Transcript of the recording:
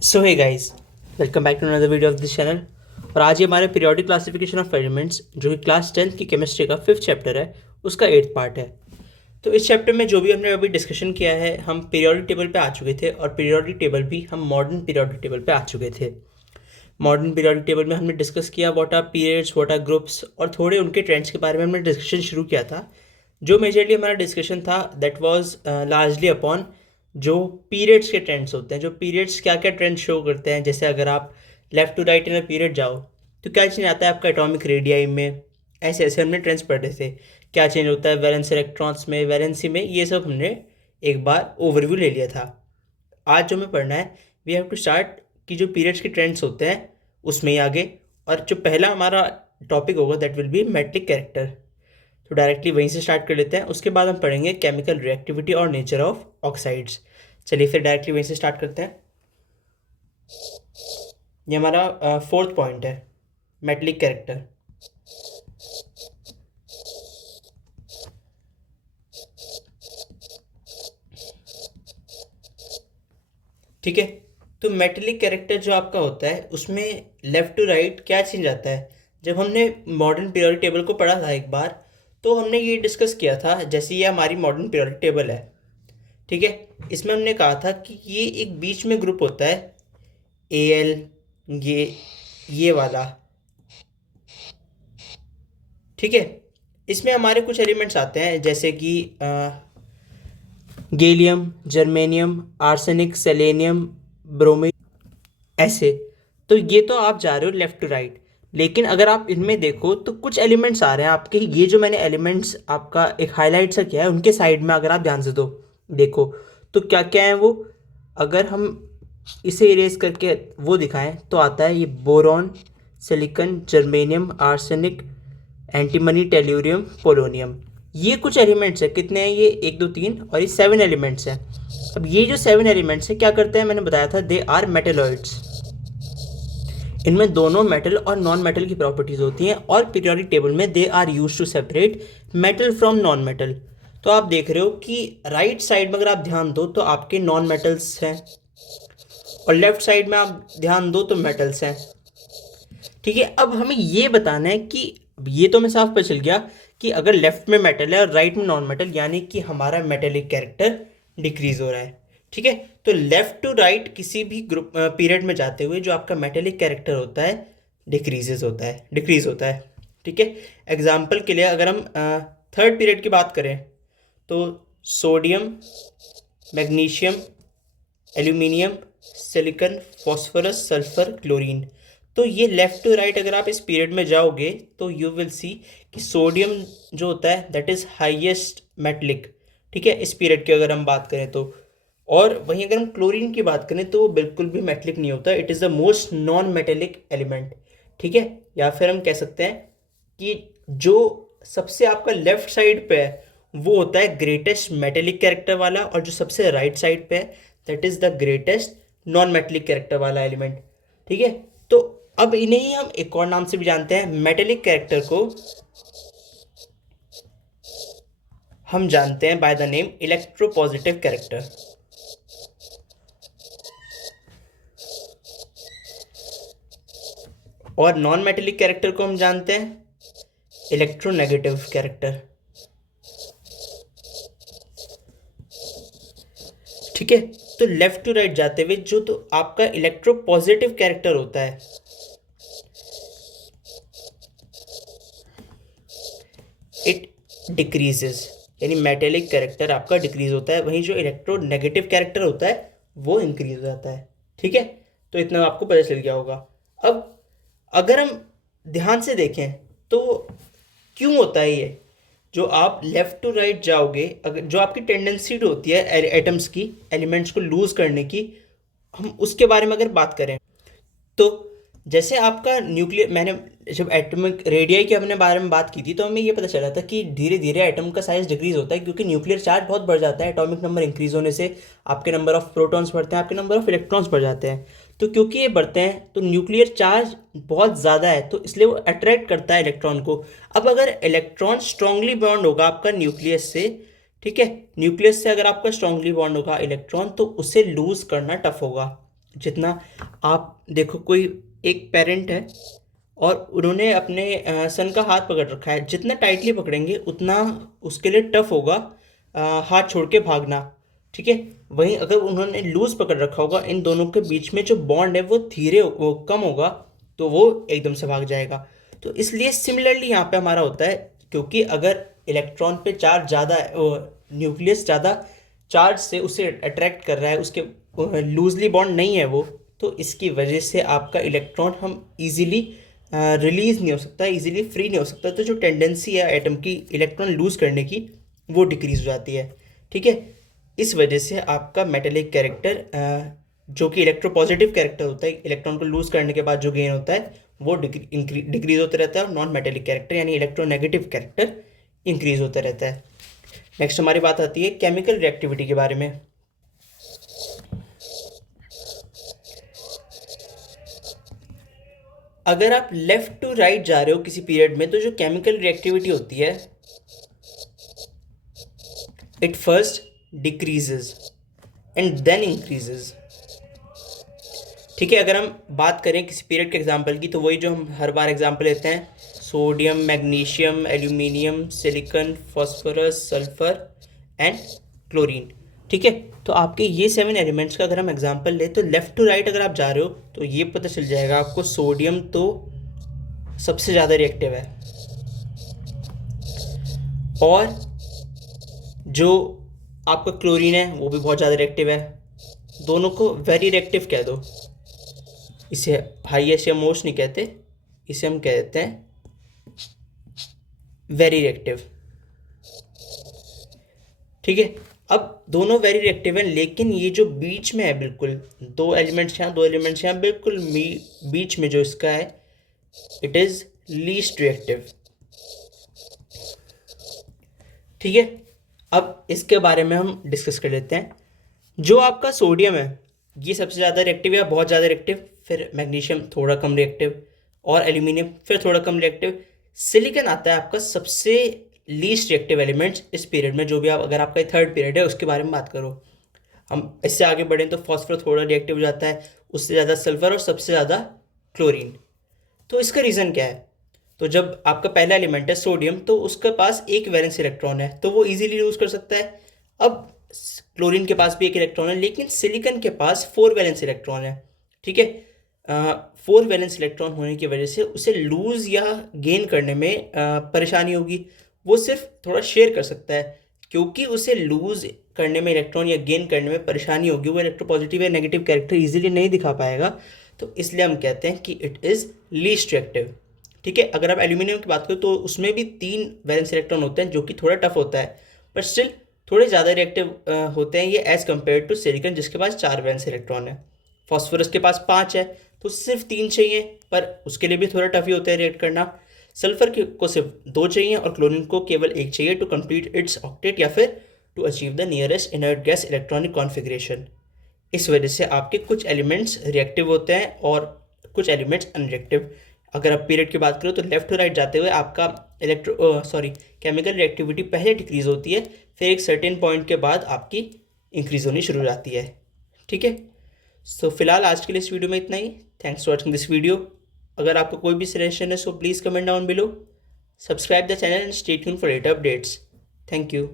So hey guys, welcome back to another video of this channel. और आज ये हमारे पीरियोडिक क्लासिफिकेशन ऑफ एलिमेंट्स जो कि क्लास 10th की केमिस्ट्री का 5th चैप्टर है, उसका 8th पार्ट है। तो इस चैप्टर में जो भी हमने अभी डिस्कशन किया है, हम पीरियोडिक टेबल पे आ चुके थे और पीरियोडिक टेबल भी हम मॉडर्न पीरियोडिक टेबल पे आ चुके थे। मॉडर्न पीरियोडिक टेबल में हमने डिस्कस किया what are periods, what are groups, और थोड़े उनके ट्रेंड्स के बारे में हमने डिस्कशन शुरू किया था। जो मेजरली हमारा डिस्कशन था दैट वाज लार्जली अपॉन जो पीरियड्स के ट्रेंड्स होते हैं, जो पीरियड्स क्या क्या ट्रेंड शो करते हैं। जैसे अगर आप left to right in a period जाओ तो क्या चेंज आता है आपका एटॉमिक रेडियाई में, ऐसे ऐसे हमने ट्रेंड्स पढ़े थे। क्या चेंज होता है वैलेंस इलेक्ट्रॉन्स में, वैलेंसी में, ये सब हमने एक बार ओवरव्यू ले लिया था। आज जो हमें पढ़ना है वी हैव टू स्टार्ट कि जो पीरियड्स के ट्रेंड्स होते हैं उसमें ही आगे। और जो पहला हमारा टॉपिक होगा that will be metallic character. तो डायरेक्टली वहीं से स्टार्ट कर लेते हैं, उसके बाद हम पढ़ेंगे केमिकल रिएक्टिविटी और नेचर ऑफ ऑक्साइड्स। चलिए फिर डायरेक्टली वहीं से स्टार्ट करते हैं। ये हमारा फोर्थ पॉइंट है, मेटलिक कैरेक्टर। ठीक है, तो मेटेलिक कैरेक्टर जो आपका होता है उसमें लेफ्ट टू राइट क्या चेंज आता है। जब हमने मॉडर्न पीरियोडिक टेबल को पढ़ा था एक बार, तो हमने ये डिस्कस किया था, जैसे ये हमारी मॉडर्न पीरियोडिक टेबल है। ठीक है, इसमें हमने कहा था कि ये एक बीच में ग्रुप होता है एल, ये वाला। ठीक है, इसमें हमारे कुछ एलिमेंट्स आते हैं जैसे कि gallium, germanium, arsenic, selenium, bromine, ऐसे। तो ये तो आप जा रहे हो लेफ्ट टू राइट, लेकिन अगर आप इनमें देखो तो कुछ एलिमेंट्स आ रहे हैं आपके। ये जो मैंने एलिमेंट्स आपका एक हाईलाइट सा किया है उनके साइड में अगर आप ध्यान से तो देखो तो क्या क्या है वो। अगर हम इसे इरेज करके वो दिखाएं तो आता है ये boron, silicon, germanium, arsenic, antimony, tellurium, polonium. ये कुछ एलिमेंट्स हैं। कितने हैं ये? एक दो तीन, और ये 7 एलिमेंट्स हैं। अब ये जो 7 एलिमेंट्स हैं क्या करते हैं, मैंने बताया था दे आर मेटेलॉइड्स। इनमें दोनों मेटल और नॉन मेटल की प्रॉपर्टीज होती हैं, और पीरियोडिक टेबल में they are use to separate metal from non metal. तो आप देख रहे हो कि राइट साइड में अगर आप ध्यान दो तो आपके नॉन मेटल्स हैं, और लेफ्ट साइड में आप ध्यान दो तो मेटल्स हैं। ठीक है, अब हमें ये बताना है कि ये तो हमें साफ पता चल गया कि अगर लेफ्ट में मेटल है और राइट में नॉन मेटल, यानी कि हमारा मेटेलिक कैरेक्टर डिक्रीज हो रहा है। ठीक है, तो लेफ्ट टू राइट किसी भी ग्रुप पीरियड में जाते हुए जो आपका मेटेलिक कैरेक्टर होता है डिक्रीज होता है। ठीक है, एग्जाम्पल के लिए अगर हम थर्ड पीरियड की बात करें तो sodium, magnesium, aluminium, silicon, phosphorus, sulphur, chlorine. तो ये लेफ्ट टू राइट अगर आप इस पीरियड में जाओगे तो यू विल सी कि सोडियम जो होता है दैट इज़ हाईएस्ट मेटलिक। ठीक है, इस पीरियड की अगर हम बात करें तो। और वहीं अगर हम क्लोरीन की बात करें तो वो बिल्कुल भी मेटलिक नहीं होता, it is the most non metallic element. ठीक है, या फिर हम कह सकते हैं कि जो सबसे आपका लेफ्ट साइड पे है वो होता है ग्रेटेस्ट मेटेलिक कैरेक्टर वाला, और जो सबसे राइट साइड पे है that is the greatest non metallic character वाला एलिमेंट। ठीक है, तो अब इन्हें ही हम एक और नाम से भी जानते हैं। मेटेलिक कैरेक्टर को हम जानते हैं by the name electropositive character, और नॉन मेटेलिक कैरेक्टर को हम जानते हैं इलेक्ट्रोनेगेटिव कैरेक्टर। ठीक है, तो लेफ्ट टू राइट जाते हुए जो तो आपका इलेक्ट्रोपॉजिटिव कैरेक्टर होता है इट डिक्रीजेस, यानी मेटेलिक कैरेक्टर आपका डिक्रीज होता है, वहीं जो इलेक्ट्रोनेगेटिव कैरेक्टर होता है वो इंक्रीज हो जाता है। ठीक है, तो इतना आपको पता चल गया होगा। अब अगर हम ध्यान से देखें तो क्यों होता है ये, जो आप लेफ्ट टू राइट जाओगे, अगर जो आपकी टेंडेंसी होती है एटम्स की, एलिमेंट्स को लूज करने की, हम उसके बारे में अगर बात करें तो जैसे आपका न्यूक्लियर, मैंने जब एटॉमिक रेडियाई के अपने बारे में बात की थी तो हमें ये पता चला था कि धीरे धीरे एटम का साइज डिक्रीज होता है, क्योंकि न्यूक्लियर चार्ज बहुत बढ़ जाता है। एटॉमिक नंबर इंक्रीज होने से आपके नंबर ऑफ प्रोटॉन्स बढ़ते हैं, आपके नंबर ऑफ इलेक्ट्रॉन्स बढ़ जाते हैं। तो क्योंकि ये बढ़ते हैं तो न्यूक्लियर चार्ज बहुत ज़्यादा है, तो इसलिए वो अट्रैक्ट करता है इलेक्ट्रॉन को। अब अगर इलेक्ट्रॉन स्ट्रांगली बॉन्ड होगा आपका न्यूक्लियस से, ठीक है, न्यूक्लियस से अगर आपका स्ट्रांगली बॉन्ड होगा इलेक्ट्रॉन, तो उसे लूज करना टफ होगा। जितना आप देखो, कोई एक पेरेंट है और उन्होंने अपने सन का हाथ पकड़ रखा है, जितना टाइटली पकड़ेंगे उतना उसके लिए टफ होगा हाथ छोड़ के भागना। ठीक है। वहीं अगर उन्होंने लूज पकड़ रखा होगा, इन दोनों के बीच में जो बॉन्ड है वो कम होगा, तो वो एकदम से भाग जाएगा। तो इसलिए सिमिलरली यहाँ पे हमारा होता है, क्योंकि अगर इलेक्ट्रॉन पे चार्ज ज़्यादा है, न्यूक्लियस ज़्यादा चार्ज से उसे अट्रैक्ट कर रहा है, उसके लूजली बॉन्ड नहीं है वो, तो इसकी वजह से आपका इलेक्ट्रॉन हम इजीली रिलीज नहीं हो सकता, इजीली फ्री नहीं हो सकता। तो जो टेंडेंसी है एटम की इलेक्ट्रॉन लूज करने की, वो डिक्रीज हो जाती है। ठीक है। इस वजह से आपका मेटेलिक कैरेक्टर, जो कि इलेक्ट्रोपॉजिटिव कैरेक्टर होता है, इलेक्ट्रॉन को लूज करने के बाद जो गेन होता है वो डिक्रीज होता रहता है, और नॉन मेटेलिक कैरेक्टर यानी इलेक्ट्रोनेगेटिव कैरेक्टर इंक्रीज होता रहता है। नेक्स्ट हमारी बात आती है केमिकल रिएक्टिविटी के बारे में। अगर आप लेफ्ट टू राइट जा रहे हो किसी पीरियड में, तो जो केमिकल रिएक्टिविटी होती है, it first decreases and then increases. ठीक है। अगर हम बात करें किसी पीरियड के एग्जांपल की, तो वही जो हम हर बार एग्जांपल लेते हैं, sodium, magnesium, aluminium, silicon, phosphorus, sulphur and chlorine. ठीक है। तो आपके ये 7 एलिमेंट्स का अगर हम एग्जांपल लें, तो लेफ़्ट टू राइट अगर आप जा रहे हो तो ये पता चल जाएगा आपको, सोडियम तो सबसे ज़्यादा रिएक्टिव है, और जो आपका क्लोरीन है वो भी बहुत ज़्यादा रिएक्टिव है। दोनों को वेरी रिएक्टिव कह दो, इसे हाईएस्ट या मोस्ट नहीं कहते, इसे हम कहते हैं वेरी रिएक्टिव। ठीक है। अब दोनों वेरी रिएक्टिव हैं, लेकिन ये जो बीच में है, बिल्कुल दो एलिमेंट्स यहाँ, दो एलिमेंट्स यहाँ, बिल्कुल बीच में जो इसका है, इट इज लीस्ट रिएक्टिव। ठीक है। अब इसके बारे में हम डिस्कस कर लेते हैं। जो आपका सोडियम है ये सबसे ज़्यादा रिएक्टिव या बहुत ज़्यादा रिएक्टिव, फिर मैग्नीशियम थोड़ा कम रिएक्टिव, और एल्यूमिनियम फिर थोड़ा कम रिएक्टिव। सिलिकॉन आता है आपका सबसे लीस्ट रिएक्टिव एलिमेंट्स इस पीरियड में, जो भी आप, अगर आपका थर्ड पीरियड है उसके बारे में बात करो। हम इससे आगे बढ़ें तो फॉस्फोरस थोड़ा रिएक्टिव हो जाता है, उससे ज़्यादा सल्फर, और सबसे ज़्यादा क्लोरीन। तो इसका रीज़न क्या है? तो जब आपका पहला एलिमेंट है सोडियम, तो उसके पास एक वैलेंस इलेक्ट्रॉन है, तो वो इजीली यूज़ कर सकता है। अब क्लोरीन के पास भी एक इलेक्ट्रॉन है, लेकिन सिलिकॉन के पास 4 वैलेंस इलेक्ट्रॉन है। ठीक है। 4 वैलेंस इलेक्ट्रॉन होने की वजह से उसे लूज़ या गेन करने में परेशानी होगी। वो सिर्फ थोड़ा शेयर कर सकता है, क्योंकि उसे लूज़ करने में इलेक्ट्रॉन या गेन करने में परेशानी होगी, वो इलेक्ट्रोपॉजिटिव या नेगेटिव कैरेक्टर इजीली नहीं दिखा पाएगा। तो इसलिए हम कहते हैं कि इट इज़ लीस्ट रिएक्टिव। ठीक है। अगर आप एल्यूमिनियम की बात करो तो उसमें भी 3 वैलेंस इलेक्ट्रॉन होते हैं, जो कि थोड़ा टफ होता है, पर स्टिल थोड़े ज़्यादा रिएक्टिव होते हैं ये एज़ कम्पेयर टू सिलिकॉन, जिसके पास 4 वैलेंस इलेक्ट्रॉन है। फॉस्फोरस के पास 5 है, तो सिर्फ 3 चाहिए, पर उसके लिए भी थोड़ा टफ ही होता है रिएक्ट करना। सल्फर को सिर्फ 2 चाहिए, और क्लोरीन को केवल 1 चाहिए टू कंप्लीट इट्स ऑक्टेट, या फिर to achieve the nearest inert gas electronic configuration. इस वजह से आपके कुछ एलिमेंट्स रिएक्टिव होते हैं और कुछ एलिमेंट्स अनरिएक्टिव। अगर आप पीरियड की बात करो तो लेफ्ट टू राइट जाते हुए आपका केमिकल रिएक्टिविटी पहले डिक्रीज होती है, फिर एक सर्टेन पॉइंट के बाद आपकी इंक्रीज होनी शुरू हो जाती है। ठीक है। सो फिलहाल आज के लिए इस वीडियो में इतना ही। Thanks for watching this video. अगर आपको कोई भी सजेशन है so please comment down below, subscribe the channel and stay tuned for latest updates. Thank you.